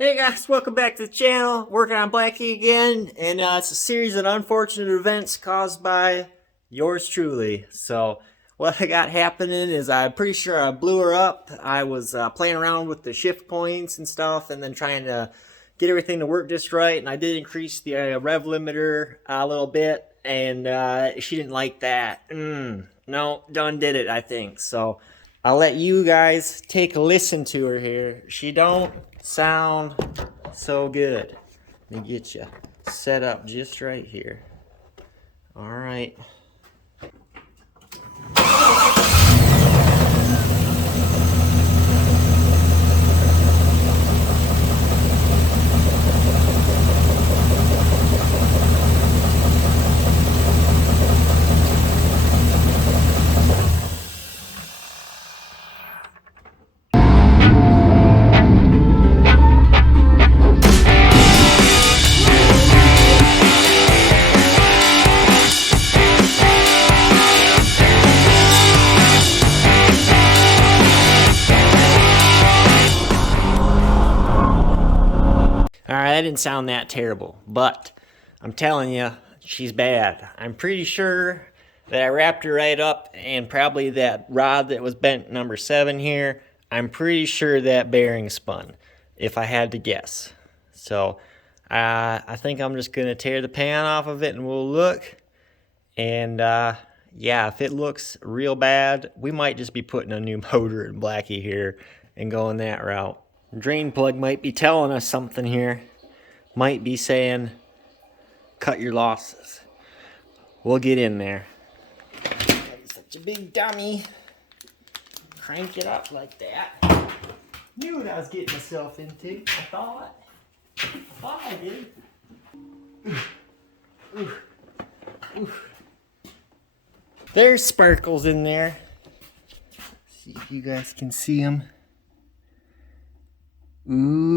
Hey guys, welcome back to the channel. Working on Blacky again, and it's a series of unfortunate events caused by yours truly. So what I got happening is I'm pretty sure I blew her up. I was playing around with the shift points and stuff, and then trying to get everything to work just right. And I did increase the rev limiter a little bit, and she didn't like that. No, done did it, I think. So I'll let you guys take a listen to her here. She don't sound so good. Let me get you set up just right here. All right. Alright, that didn't sound that terrible, but I'm telling you, she's bad. I'm pretty sure that I wrapped her right up, and probably that rod that was bent number 7 here, I'm pretty sure that bearing spun, if I had to guess. So, I think I'm just going to tear the pan off of it and we'll look. And, yeah, if it looks real bad, we might just be putting a new motor in Blacky here and going that route. Drain plug might be telling us something here. Might be saying, cut your losses. We'll get in there. Such a big dummy. Crank it up like that. Knew what I was getting myself into. I thought I did. There's sparkles in there. See if you guys can see them. Ooh.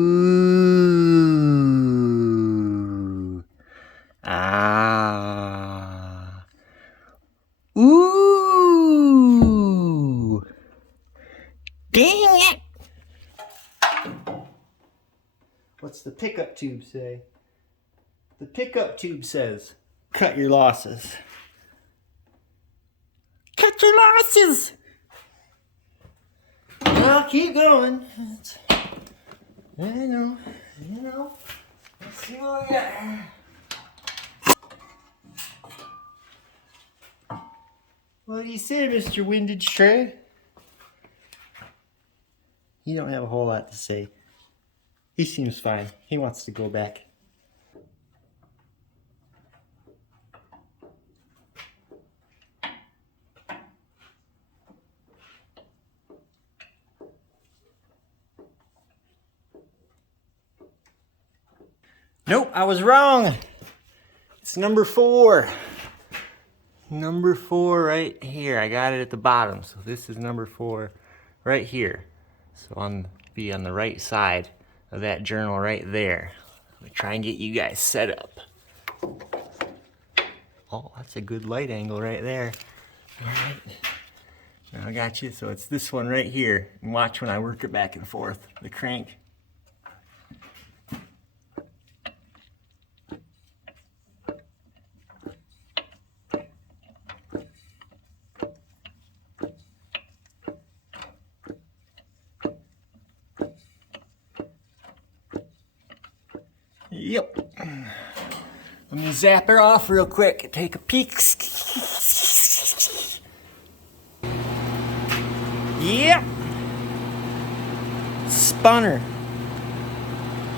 Ah. Ooh. Dang it. What's the pickup tube say? The pickup tube says, cut your losses. Cut your losses. Well, keep going. I know. Let's see what we got. What do you say, Mr. Windage Tray? You don't have a whole lot to say. He seems fine. He wants to go back. Nope, I was wrong. It's number 4. Number 4 right here. I got it at the bottom. So this is number 4 right here. So be on the right side of that journal right there. Let me try and get you guys set up. Oh, that's a good light angle right there. All right. Now I got you. So it's this one right here. And watch when I work it back and forth. The crank. Yep. Let me zap her off real quick and take a peek. Yep. Spun her.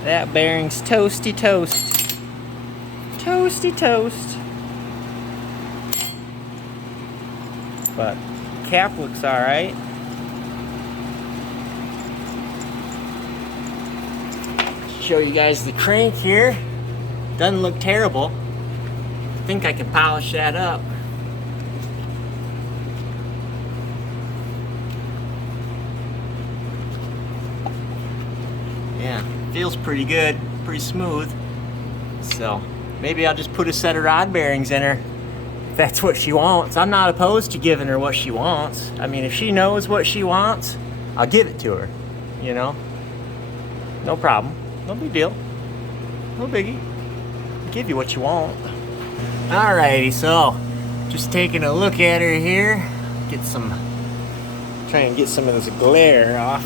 That bearing's toasty toast. Toasty toast. But cap looks alright. Show you guys the crank here. Doesn't look terrible. I think I can polish that up. Yeah, feels pretty good, pretty smooth. So maybe I'll just put a set of rod bearings in her. If that's what she wants. I'm not opposed to giving her what she wants. I mean, if she knows what she wants, I'll give it to her, you know? No problem. No big deal. No biggie. I'll give you what you want. Alrighty, so just taking a look at her here. Try and get some of this glare off.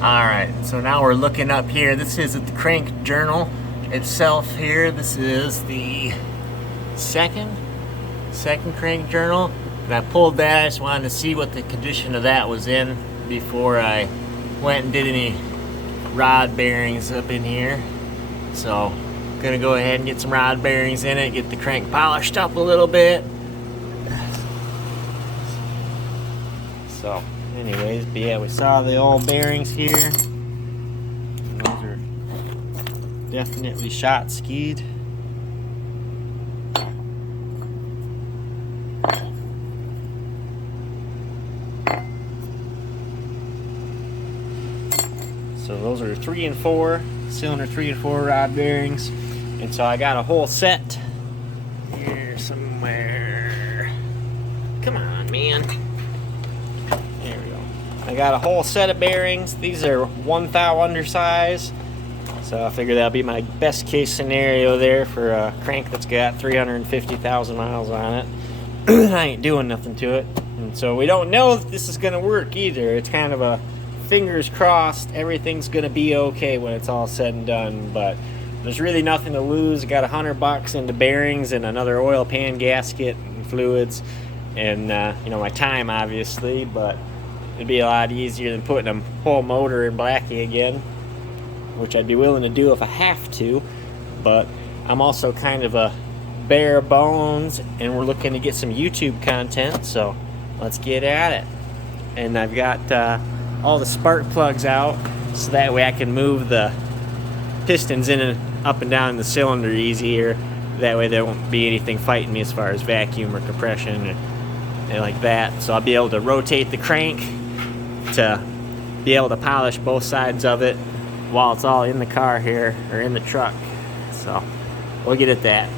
Alright, so now we're looking up here. This is at the crank journal itself here. This is the second crank journal. And I pulled that. I just wanted to see what the condition of that was in before I went and did any rod bearings up in here. So I'm gonna go ahead and get some rod bearings in it, get the crank polished up a little bit. So anyways, but yeah, we saw the old bearings here. Those are definitely shot skied. So those are 3 and 4, cylinder 3 and 4 rod bearings. And so I got a whole set here somewhere. Come on, man. There we go. I got a whole set of bearings. These are 1 thou undersize. So I figure that'll be my best case scenario there for a crank that's got 350,000 miles on it. I ain't doing nothing to it. And so we don't know if this is gonna work either. It's kind of a fingers crossed everything's gonna be okay when it's all said and done, but there's really nothing to lose. I got $100 into bearings and another oil pan gasket and fluids and you know, my time obviously, but it'd be a lot easier than putting a whole motor in blacky again, which I'd be willing to do if I have to. But I'm also kind of a bare bones and we're looking to get some YouTube content, so let's get at it. And I've got all the spark plugs out so that way I can move the pistons in and up and down the cylinder easier. That way there won't be anything fighting me as far as vacuum or compression and like that. So I'll be able to rotate the crank to be able to polish both sides of it while it's all in the car here or in the truck. So we'll get at that.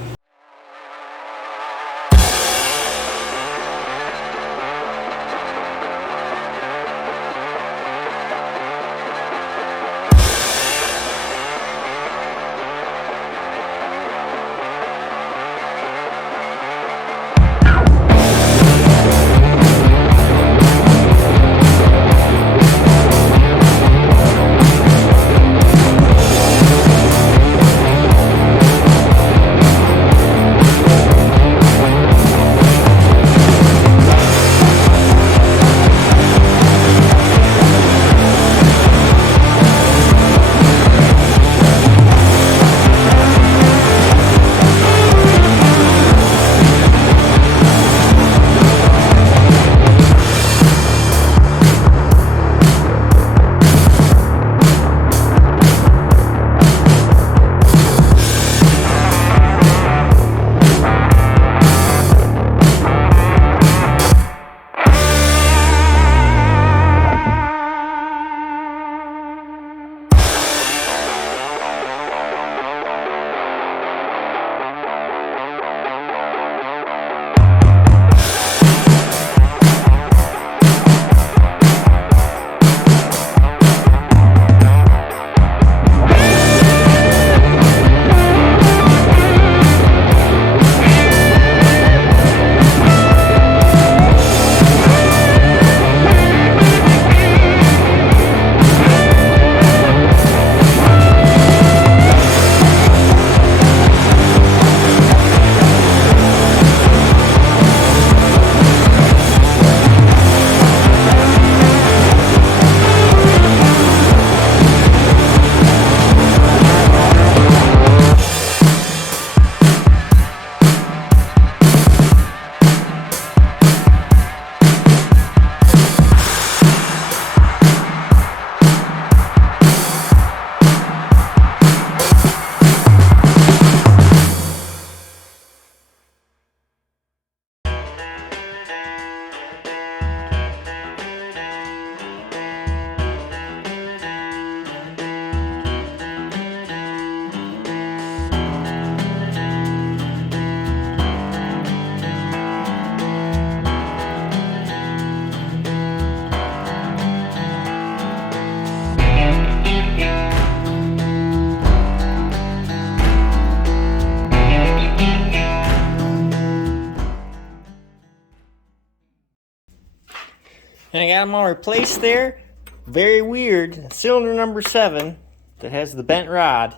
I got them all replaced there. Very weird. Cylinder number 7 that has the bent rod.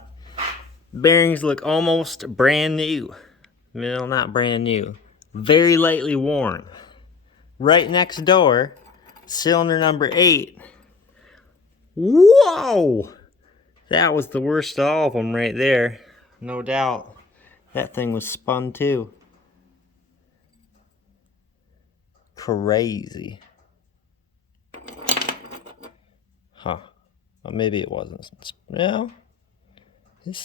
Bearings look almost brand new. Well, not brand new. Very lightly worn. Right next door, cylinder number 8. Whoa! That was the worst of all of them right there. No doubt. That thing was spun too. Crazy. Huh. Well, maybe it wasn't. Well, it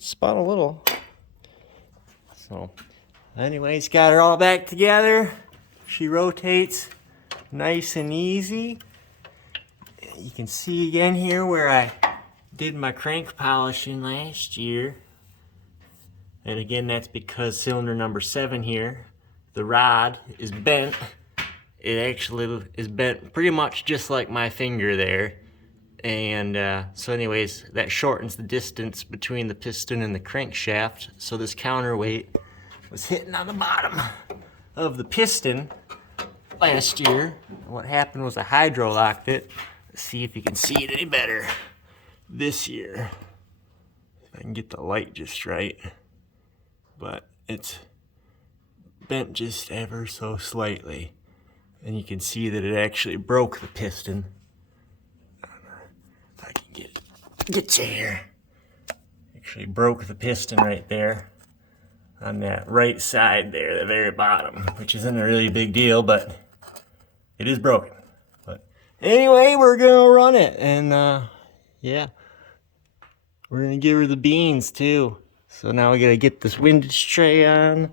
spun a little. So, anyways, got her all back together. She rotates nice and easy. You can see again here where I did my crank polishing last year. And again, that's because cylinder number 7 here, the rod is bent. It actually is bent pretty much just like my finger there. And so anyways, that shortens the distance between the piston and the crankshaft. So this counterweight was hitting on the bottom of the piston last year. What happened was I hydro-locked it. Let's see if you can see it any better this year. If I can get the light just right. But it's bent just ever so slightly. And you can see that it actually broke the piston. If I can get you here. Actually broke the piston right there on that right side there, the very bottom, which isn't a really big deal, but it is broken. But anyway, we're gonna run it, and yeah, we're gonna give her the beans too. So now we gotta get this windage tray on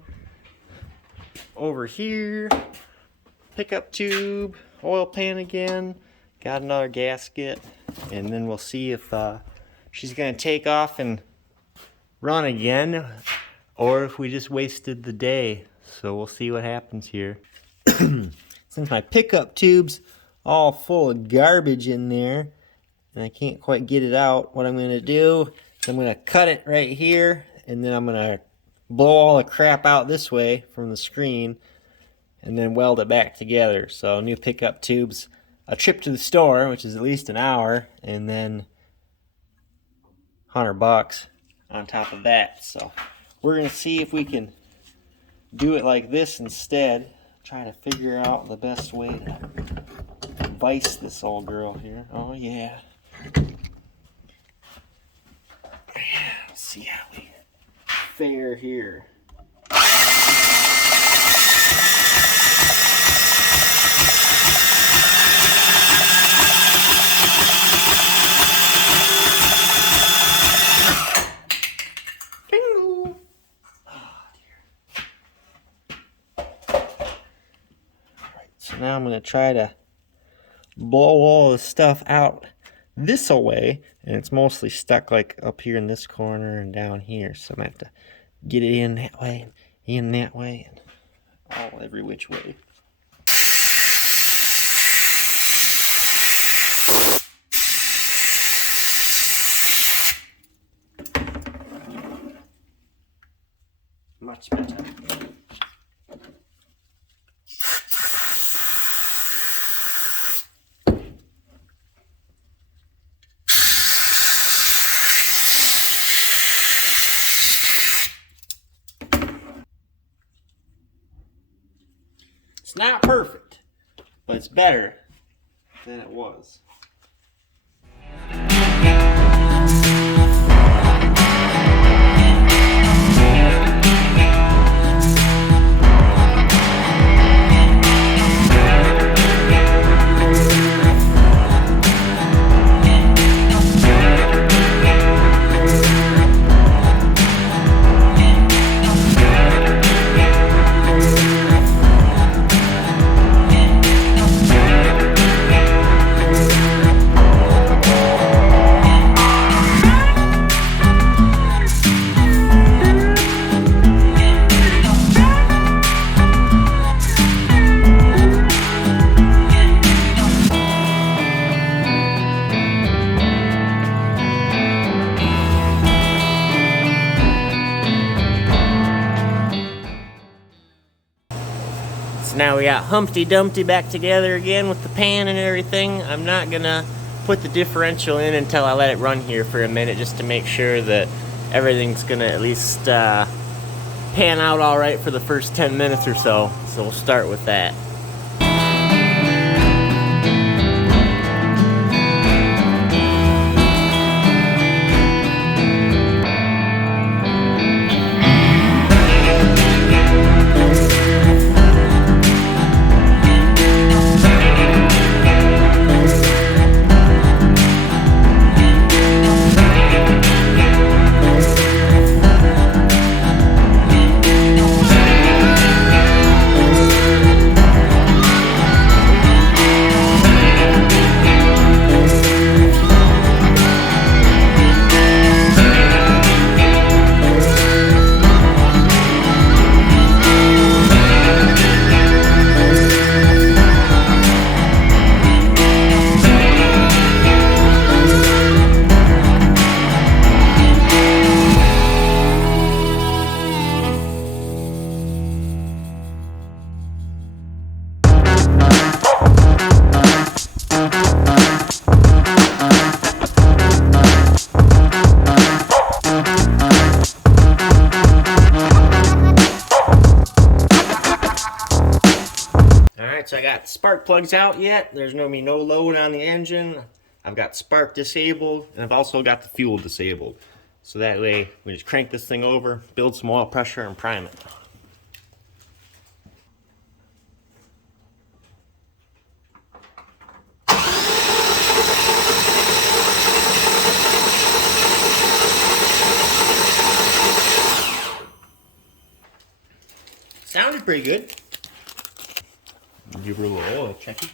over here. Pickup tube, oil pan again, got another gasket, and then we'll see if she's gonna take off and run again, or if we just wasted the day. So we'll see what happens here. Since my pickup tube's all full of garbage in there, and I can't quite get it out, what I'm gonna do is I'm gonna cut it right here, and then I'm gonna blow all the crap out this way from the screen, and then weld it back together. So new pickup tubes, a trip to the store, which is at least an hour, and then $100 on top of that. So we're gonna see if we can do it like this instead. Try to figure out the best way to vise this old girl here. Oh yeah. Let's see how we fare here. So now I'm going to try to blow all the stuff out this way, and it's mostly stuck like up here in this corner and down here. So I'm going to have to get it in that way, and all every which way. Much better. It's not perfect, but it's better than it was. So now we got Humpty Dumpty back together again with the pan and everything. I'm not gonna put the differential in until I let it run here for a minute, just to make sure that everything's gonna at least pan out all right for the first 10 minutes or so. So we'll start with that. So I got spark plugs out yet. There's going to be no load on the engine. I've got spark disabled, and I've also got the fuel disabled. So that way we just crank this thing over, build some oil pressure, and prime it. Sounded pretty good. Give her a little oil check it.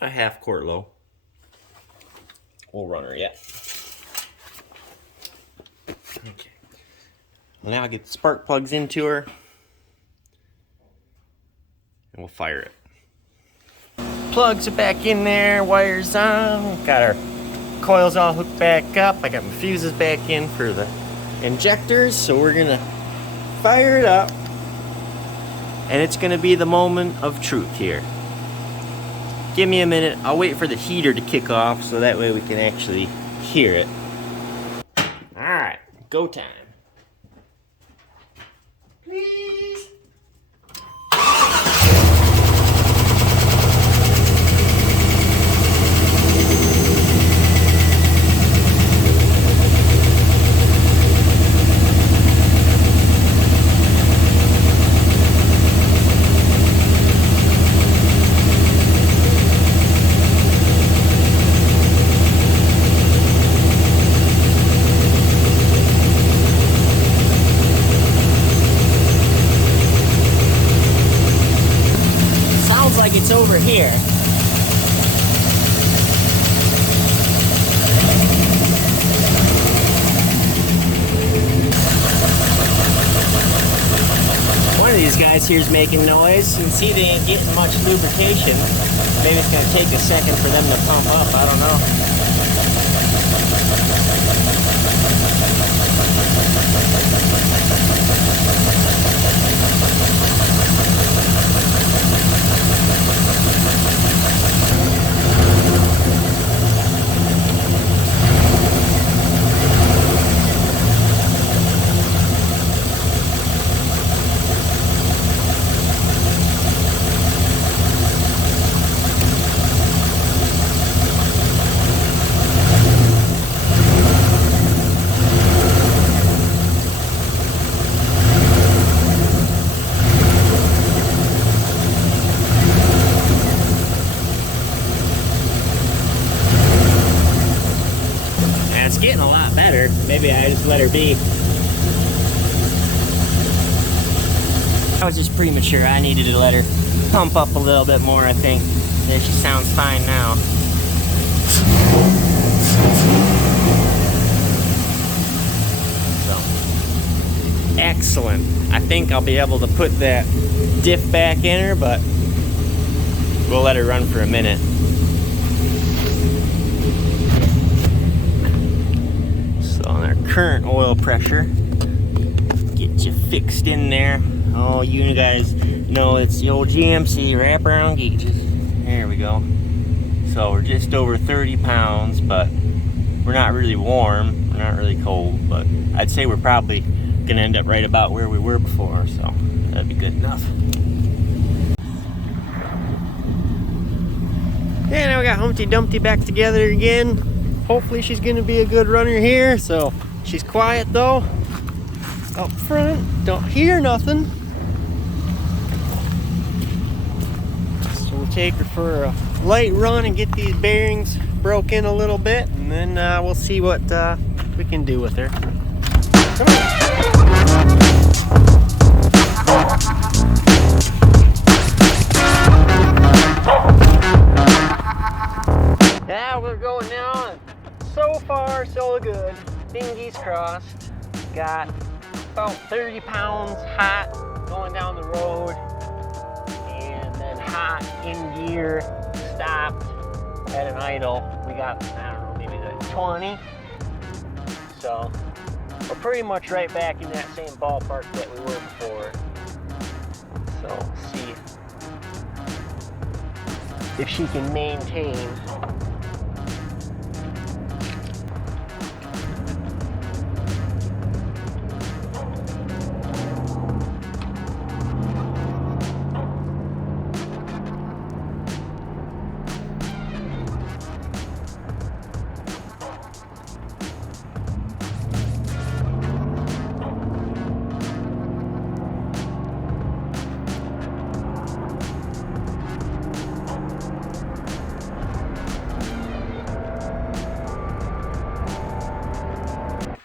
A half quart low. We'll run her yet. Okay. Now I get the spark plugs into her. And we'll fire it. Plugs are back in there, wires on, got our coils all hooked back up. I got my fuses back in for the injectors, so we're gonna fire it up, and it's gonna be the moment of truth here. Give me a minute, I'll wait for the heater to kick off so that way we can actually hear it. Alright, go time. Please. It's over here. One of these guys here is making noise. You can see they ain't getting much lubrication. Maybe it's gonna take a second for them to pump up, I don't know. It's getting a lot better. Maybe I just let her be. I was just premature. I needed to let her pump up a little bit more, I think. There, she sounds fine now. So, excellent. I think I'll be able to put that diff back in her, but we'll let her run for a minute. So on our current oil pressure, get you fixed in there. Oh, you guys know it's the old GMC wraparound gauges. There we go. So we're just over 30 pounds, but we're not really warm, we're not really cold, but I'd say we're probably gonna end up right about where we were before, so that'd be good enough. Yeah, now we got Humpty Dumpty back together again. Hopefully she's gonna be a good runner here, so she's quiet though. Up front, don't hear nothing. So we'll take her for a light run and get these bearings broke in a little bit, and then we'll see what we can do with her. Come on. Yeah, we're going now, and so far so good. Fingers crossed. Got about 30 pounds hot going down the road, and then hot in gear, stopped at an idle. We got, I don't know, maybe like 20. So we're pretty much right back in that same ballpark that we were before. So we'll see if she can maintain.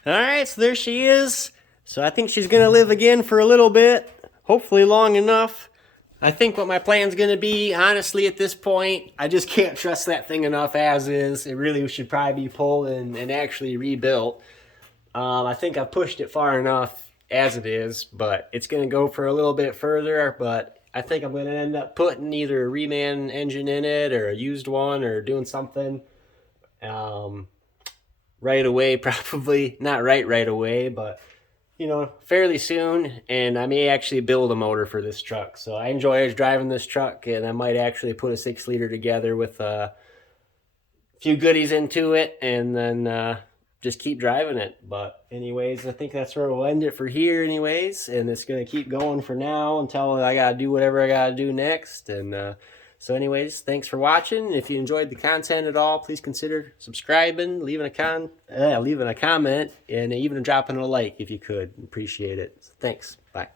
Alright, so there she is. So I think she's going to live again for a little bit. Hopefully long enough. I think what my plan's going to be, honestly, at this point, I just can't trust that thing enough as is. It really should probably be pulled and actually rebuilt. I think I've pushed it far enough as it is, but it's going to go for a little bit further. But I think I'm going to end up putting either a reman engine in it or a used one or doing something. Right away, probably not right away, but you know, fairly soon. And I may actually build a motor for this truck. So I enjoy driving this truck, and I might actually put a 6-liter together with a few goodies into it, and then just keep driving it. But anyways, I think that's where we'll end it for here anyways, and it's gonna keep going for now until I gotta do whatever I gotta do next. And so anyways, thanks for watching. If you enjoyed the content at all, please consider subscribing, leaving a comment, and even dropping a like if you could. Appreciate it. So thanks. Bye.